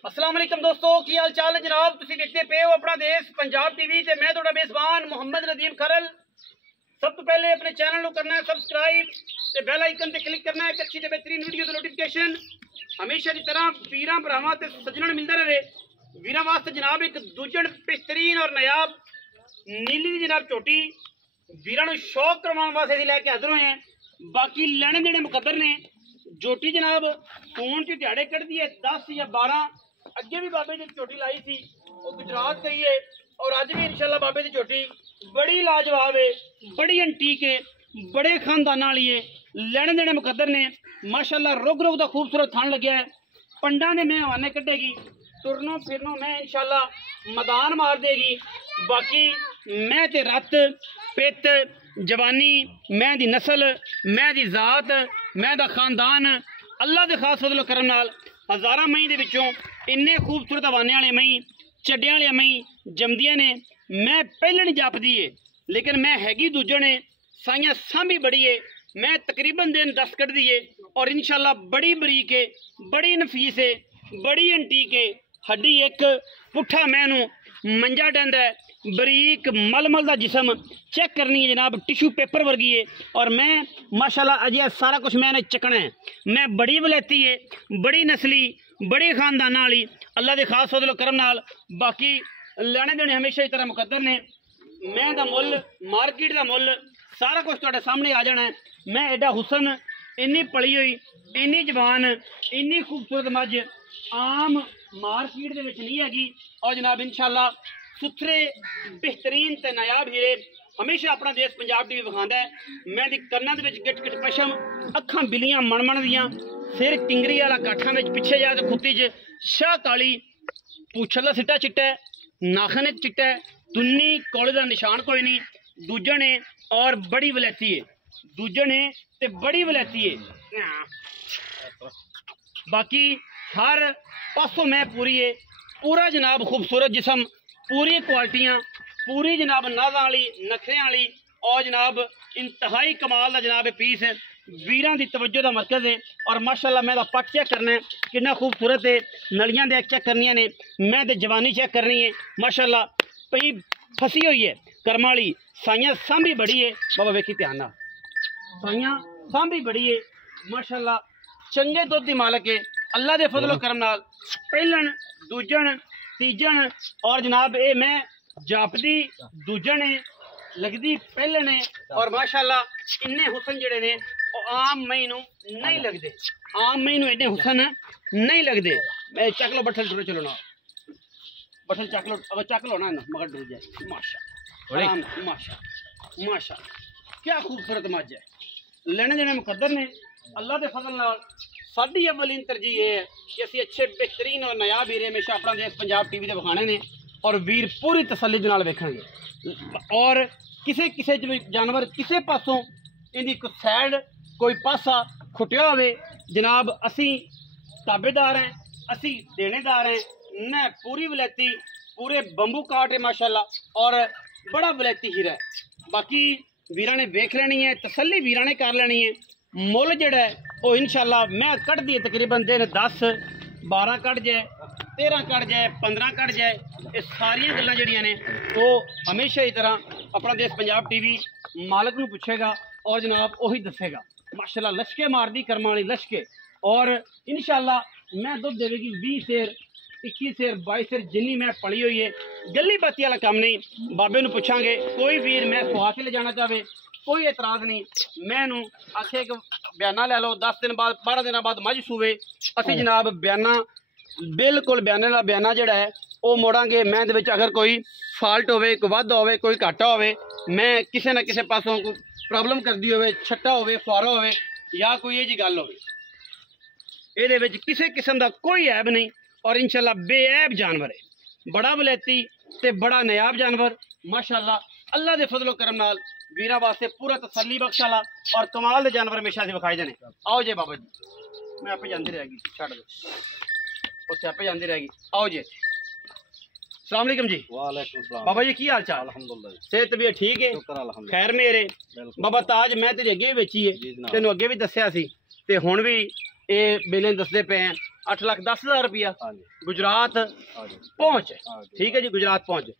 अस्सलाम वालेकुम दोस्तों, की हाल चाल है जनाब। तुसी देखते पे हो अपना देश पंजाब टीवी ते मैं तुहाडा मेजबान मोहम्मद नदीम खरल। सब तो पहले अपने चैनल को करना है सब्सक्राइब ते बेल आइकन ते क्लिक करना है कि अच्छी ते बेहतरीन वीडियो दी नोटिफिकेशन हमेशा की तरह वीरां भरावां ते सज्जणां मिलदा रहे। वीरां वास्ते जनाब एक दूजण बेहतरीन और नायाब नीली दी जनाब झोटी वीरां नूं शौक करवाउण वास्ते असीं लैके हाज़र होए हैं। बाकी लैणे देणे मुकद्दर ने। झोटी जनाब खून च दिहाड़े कढ़दी है 10 या 12। अगे भी बाबे की झोटी लाई थी वो गुजरात गई है और अज भी इंशाल्लाह बाबे की झोटी बड़ी लाजवाब है, बड़ी एंटीक है, बड़े खानदान वाली है। लैने देने मुकद्दर ने माशाल्लाह। रुग रुग का खूबसूरत थान लग्या है। पंडा ने मैं हवाने कटेगी, तुरनों फिरनों मैं इंशाल्लाह मैदान मार देगी। बाकी मैं ते रत पित जवानी मैं दी नस्ल मैं दी जात मैं दा खानदान अल्लाह के खास फजलो करम नाल हज़ारां मई दे विचों इन्ने खूबसूरत हवाने वाले मई चड्डियां वाले मई जमदियां ने। मैं पहले नहीं जापदी है लेकिन मैं हैगी दूजो ने। साइयां सांभी बड़ी है। मैं तकरीबन दिन 10 कढ़दी है और इंशाल्लाह बड़ी बरीक है, बड़ी नफीस है, बड़ी एंटीक है। हड्डी एक पुट्ठा मैनू मंजा डंदा है, बरीक मलमल का जिसम चेक करनी है जनाब, टिशू पेपर वर्गी है। और मैं माशाल्लाह अजय सारा कुछ मैंने चकना है। मैं बड़ी वलैती है, बड़ी नस्ली, बड़ी खानदाना वाली अल्लाह के खास फजलो करम नाल। बाकी लैने देने हमेशा इस तरह मुकद्दर ने। मैं दा मुल मार्केट का मुल सारा कुछ तुहाडे सामने आ जाना है। मैं एडा हुसन इन्नी पली हुई इन्नी जवान इन्नी खूबसूरत मझ आम मार्केट दे विच नहीं हैगी। और जनाब इंशाल्लाह सुथरे बेहतरीन ते नायाब हीरे हमेशा अपना देश पंजाब टीवी विखांदा है। मैं दी कन्नां दे विच गिट गिट पशम, अखां बिलियां मनमन दियां, सिर टिंगरी वाला काठां विच पिछे जा ते खुत्ती च शाह काली, पूछला सिट्टा चिट्टा है, नाखन एक चिट्टा है, दुन्नी कोले दा निशान कोई नहीं। दूजन है और बड़ी वलैती है, दूजन है ते बड़ी वलैती है। बाकी हर पासों मैं पूरी है, पूरा जनाब खूबसूरत जिसम, पूरी क्वालिटियाँ, पूरी जनाब नाज़ां वाली नखरे वाली और जनाब इंतहाई कमाल का जनाब पीस है। वीरां दी तवज्जो का मरकज़ है। और माशाल्लाह मैं पट चेक करना है कितना खूबसूरत है। नलियां दे चेक करनियां ने, मैं तो जवानी चेक करनी है माशाल्लाह। पई फसी हुई है करम वाली। साइयां सांभी बड़ी है बाबा वेखी ध्यान नाल, साइयां सांभी बड़ी है माशाल्लाह। चंगे दुध दी मालक है अल्लाह के फजलो करम नाल। पहलन दूजन तीजन और जनाब ये मैं जापदी दूजन है, लगदी पहले ने। और माशाल्लाह इन्ने हुसन जड़े ने आम मई नूं नहीं लगदे, आम मई नूं इन्ने हुसन नहीं लगदे। मैं चक लो बठल टुरे चलो ना, बठल चक लो, अगर चक लो ना मगर डूब जाए। माशा माशा माशा क्या खूबसूरत मझ है। लेने देने मुकद्दर ने अल्लाह के फजल नाल। साडी अवलीन तरजीह ये है कि असीं अच्छे बेहतरीन और नायाब हीरे हमेशा अपना देश पंजाब टीवी के विखाने ने और वीर पूरी तसल्ली दे नाल वेखणगे। और किसे किसे जानवर किसे पासों इनकी कोई सैड कोई पासा खुटिया होवे जनाब असी ताबेदार हैं, असी देनेदार हैं। मैं पूरी वलैती पूरे बंबू काट है माशाल्लाह और बड़ा वलैती हीरा है। बाकी वीरां ने वेख लेनी है, तसल्ली वीरां ने कर लेनी है। मुल जड़ा है वो इंशाल्लाह मैं कट दी तकरीबन दिन 10 12 कट जाए, 13 कट जाए, 15 कट जाए। ये सारिया गल्लां जड़ियां ने वो हमेशा ही तरह अपना देश पंजाब टीवी मालक नूं पुछेगा और जनाब वही दसेगा। माशाल्लाह लशके मारदी कर्म वाली लशके। और इंशाल्लाह मैं दुध देगी 20 सेर 21 सेर 22 सेर जिन्नी मैं पली हुई है। गली बाती वाला काम नहीं। बाबे नूं पुछांगे कोई वीर मैं सुहा के ले जाना चाहे कोई एतराज़ नहीं। मैनू आखे कि बयाना लै लो 10 दिन बाद 12 दिन बाद मझ सूवे असी जनाब बयाना बिल्कुल बयाने का बयाना जोड़ा है वो मोड़ांगे। मैं दे विच अगर कोई फाल्ट होवे कोई वाधा होवे कोई घाटा होवे मैं किसी ना किसी पासों कोई प्रॉब्लम करदी होवे छट्टा होवे फुआरा होवे या कोई ये जी गल होवे ये विच किसी किस्म का कोई ऐब नहीं। और इंशाल्लाह बेऐब जानवर है, बड़ा वलैती ते बड़ा नायाब जानवर माशाल्लाह। अल्लाह के फजलो करम नाल वीरा वास्ते पूरा तसल्ली बख्श वाला और कमाल के जानवर हमेशा से विखाए जाने। आओ जे बाबा जी, मैं आपे जाती रहेगी छड़ दो उत्थे आपे जाती रहेगी। आओ जी, अस्सलाम वालेकुम जी। वालेकुम सलाम बाबा जी की हाल चाल? अल्हम्दुलिल्लाह सेहत तबीयत ठीक है? खैर मेरे बाबा ताज मैं तेरे अगे भी बेची है, तेन अगे भी दसिया सी ते हुण भी ये बेले दसदे पे हैं। 8,10,000 रुपया हाँ जी गुजरात हाँ जी पहुंच हाँ जी ठीक है जी गुजरात पहुंच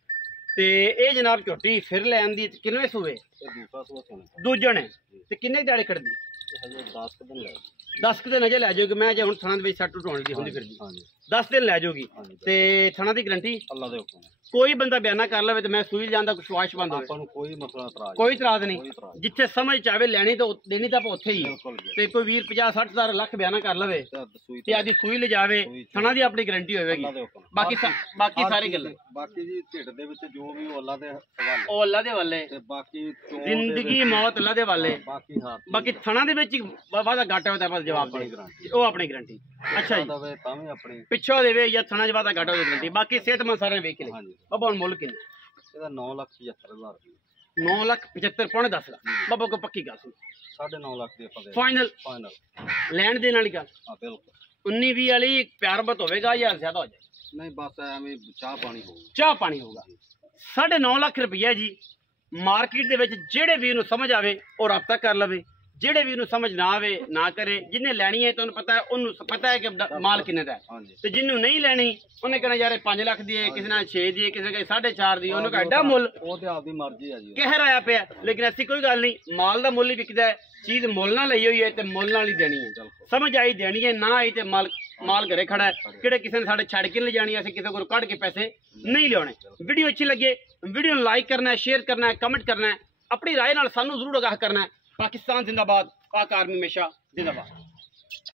ते ये जनाब झोटी फिर लैन दी किन्ने सूबे ये दूसरा सुबह सोने दूजे ने ते किन्ने दिहाड़े कटदी ये हजे 10 दिन लगे 10 दिन अजे लै जाओगी मैं जे हुण थाना दे सट ढोण दी हुंदी फिरदी हाँ जी 10 दिन लै जाओगी हाँ जी ते थाना दी गारंटी अल्लाह दे हुक्म कोई बंदा बयाना कर लवे तो मैं सूई जांदा कुछ वाश बंद होवे ਆਪਾਂ ਨੂੰ ਕੋਈ ਮਸਲਾ ਇਤਰਾਜ਼ कोई इतराज नहीं ਕੋਈ ਇਤਰਾਜ਼ जिथे समझ चाहे लेनी तो देनी तो आप उत्थे ही है। ਬਿਲਕੁਲ ਜੀ ते कोई 20 50 60 हज़ार लख बयाना कर लवे ਤੇ ਸੂਈ ते आदि सूई ले जावे थाना दी अपनी गारंटी होवेगी ਅੱਲਾਹ ਦੇ ਹੁਕਮ बाकी सारी गल्लां ਬਾਕੀ ਜੀ ਢਿੱਡ ਦੇ ਵਿੱਚ ਜੋ ਵੀ ਉਹ ਅੱਲਾਹ ਦੇ ਹਵਾਲੇ ओ अल्लाह दे वाले ਤੇ ਬਾਕੀ ਚੋਣ जिंदगी मौत अल्लाह दे वाले ਬਾਕੀ ਹੱਥ बाकी थाना दे विच वादा घाटा होता बस जवाब ਆਪਣੀ पड़े ਗਰੰਟੀ ओ अपनी गारंटी अच्छा जी ਦਵੇ ਤਾਂ ਵੀ ਆਪਣੀ पिछो देवे या थाना च वादा घाटा होता गारंटी बाकी सेहतमंद सारे वेख ले ਹਾਂਜੀ बाबा हुण मुल किन्ने ਇਹਦਾ 9,75,000 ਰੁਪਏ 9,75,000 पौने 10 लाख बाबा को पक्की गल सुन 9.5 ਲੱਖ ਦੇ ਆਪਾਂ ਦੇ फाइनल ਫਾਈਨਲ लैंड देने वाली गल ਹਾਂ ਬਿਲਕੁਲ 19 20 वाली प्यार बत होवेगा या ज्यादा हो जाए ਨਹੀਂ ਬਸ ਐਵੇਂ ਚਾਹ ਪਾਣੀ ਹੋਊ ਚਾਹ ਪਾਣੀ ਹੋਊਗਾ 9.5 ਲੱਖ ਰੁਪਈਆ ਜੀ ਮਾਰਕੀਟ ਦੇ ਵਿੱਚ ਜਿਹੜੇ ਵੀ ਨੂੰ ਸਮਝ ਆਵੇ ਉਹ ਰਾਬਤਾ ਕਰ ਲਵੇ ਜਿਹੜੇ ਵੀ ਨੂੰ ਸਮਝ ਨਾ ਆਵੇ ਨਾ ਕਰੇ ਜਿਹਨੇ ਲੈਣੀ ਹੈ ਤੁਹਾਨੂੰ ਪਤਾ ਹੈ ਉਹਨੂੰ ਪਤਾ ਹੈ ਕਿ ਮਾਲ ਕਿੰਨੇ ਦਾ ਹੈ ਹਾਂਜੀ ਤੇ ਜਿਹਨੂੰ ਨਹੀਂ ਲੈਣੀ ਉਹਨੇ ਕਹਿਣਾ ਯਾਰ ਇਹ 5 ਲੱਖ ਦੀ ਹੈ ਕਿਸੇ ਨਾਲ 6 ਦੀ ਹੈ ਕਿਸੇ ਨਾਲ 4.5 ਦੀ ਉਹਨੂੰ ਐਡਾ ਮੁੱਲ ਉਹ ਤੇ ਆਪਦੀ ਮਰਜ਼ੀ ਆ ਜੀ ਕਹਿਰ ਆਇਆ ਪਿਆ ਲੇਕਿਨ ਐਸੀ ਕੋਈ ਗੱਲ ਨਹੀਂ ਮਾਲ ਦਾ ਮੁੱਲ ਹੀ ਵਿਕਦਾ ਹੈ ਚੀਜ਼ ਮੁੱਲ ਨਾਲ ਲਈ ਹੋਈ ਹੈ ਤੇ ਮੁੱਲ ਨਾਲ ਹੀ ਦੇਣੀ ਹੈ ਸਮਝ ਆਈ ਦੇਣੀ ਹੈ ਨਾ ਆਈ ਤੇ ਮਾਲ ਘਰੇ ਖੜਾ ਹੈ ਕਿਹੜੇ ਕਿਸੇ ਨੇ ਸਾਡੇ ਛੱਡ ਕੇ ਲੈ ਜਾਣੀ ਅਸੀਂ ਕਿਸੇ ਕੋਲ ਕੱਢ ਕੇ ਪੈਸੇ ਨਹੀਂ ਲਿਆਉਣੇ ਵੀਡੀਓ ਅੱਛੀ ਲੱਗੇ ਵੀਡੀਓ ਨੂੰ ਲਾਈਕ ਕਰਨਾ ਹੈ ਸ਼ੇਅਰ ਕਰਨਾ ਹੈ ਕਮੈਂਟ ਕਰਨਾ ਹੈ अपनी राय नाल सानू जरूर आगाह करना है पाकिस्तान जिंदाबाद पाक आर्मी हमेशा जिंदाबाद।